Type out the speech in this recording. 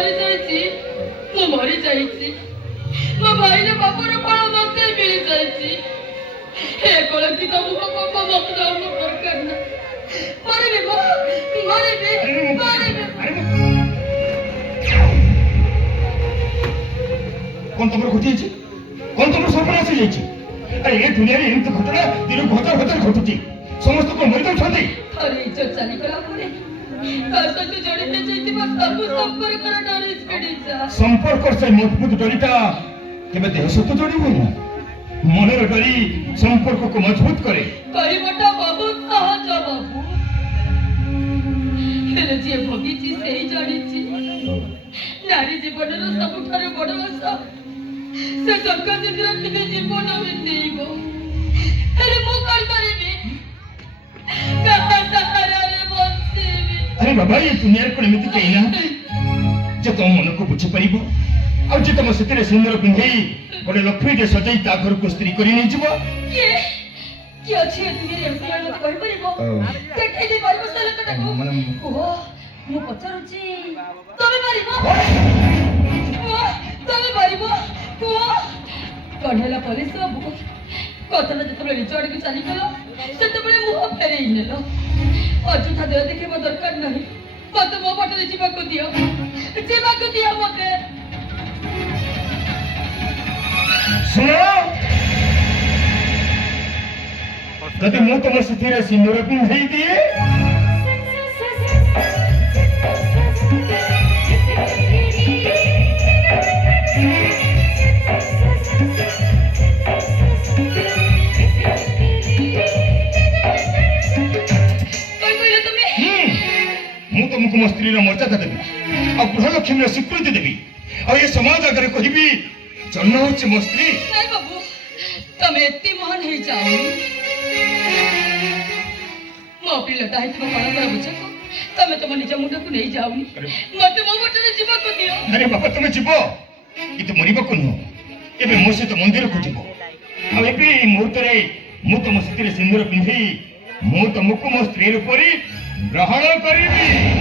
मरी जाइछि मु मरी जाइछि मो भाई रे बापर फल मते मिल जाइछि हे कलंकित मुख पाप मत हम दरकार ना मरे बे कौन तुम घटी कौन तुम सर्वनाश हो अरे ये दुनिया में एमती घटना दिन को हजार हजार घटुची समस्त को मरी जाउछंती अरे इज्जत चली गला परे तासो तो जोड़ी पे जैती बस सब संपर्क कर डरे स्पीडी जा संपर्क से मजबूत डोरीटा केबे देह सत जोड़ी हुई ना मनर डोरी संपर्क को मजबूत करे परिबटा बहुत सहज बाबू हेले जे भगिची सेही जानिची नारी जीवनर सबुठारे बड़ आशा से टंका जिंदर केबे जीवन बितेइबो अरे मु कर करबी कहा सहारा रे बंसीबी अरे बाबा ये दुनिया को एमती कही ना जे तुम मन को बुझी परिबो आ जे तुम सेते सुंदर पिंधई गोटे लक्ष्मी जे सजई ता घर को स्त्री करी नै जीवो के अछि दुनिया रे एमती मत कहि परिबो देखै दे परिबो साले कटा को ओहो मु पचारुची तमे मारिबो तमे मारिबो कढेला पुलिस बाबू कतला जतबे रिचोड़ की चली गलो सेतबे मुह फेरेई नेलो अजुथा देह देखिबा दरकार नहीं मत मो पटले जीवा को दियो मते सुनो यदि मु तुम स्थिर सिंदूर पिंधई दिए तुमको मो स्त्री मर्यादा देवी आ गृहलक्ष्मी स्वीकृति देवी आ ये समाज आगे कहबी जन्म होचे मो स्त्री नहीं बाबू तमे एत्ती महान हे जाओ मो पिलटा है तुम कला कर बुझे को तमे तुम निज मुंड को नहीं जाओ मते मो बटरे जीवा को दियो अरे बाबा तुम जीवो कि तो मरिबा को नो एबे मो से तो मंदिर को जीवो आ एबे मुहूर्त रे मु तुम स्त्री सिंदूर पिंधि मु तुमको मो स्त्री रूप ग्रहण करिबी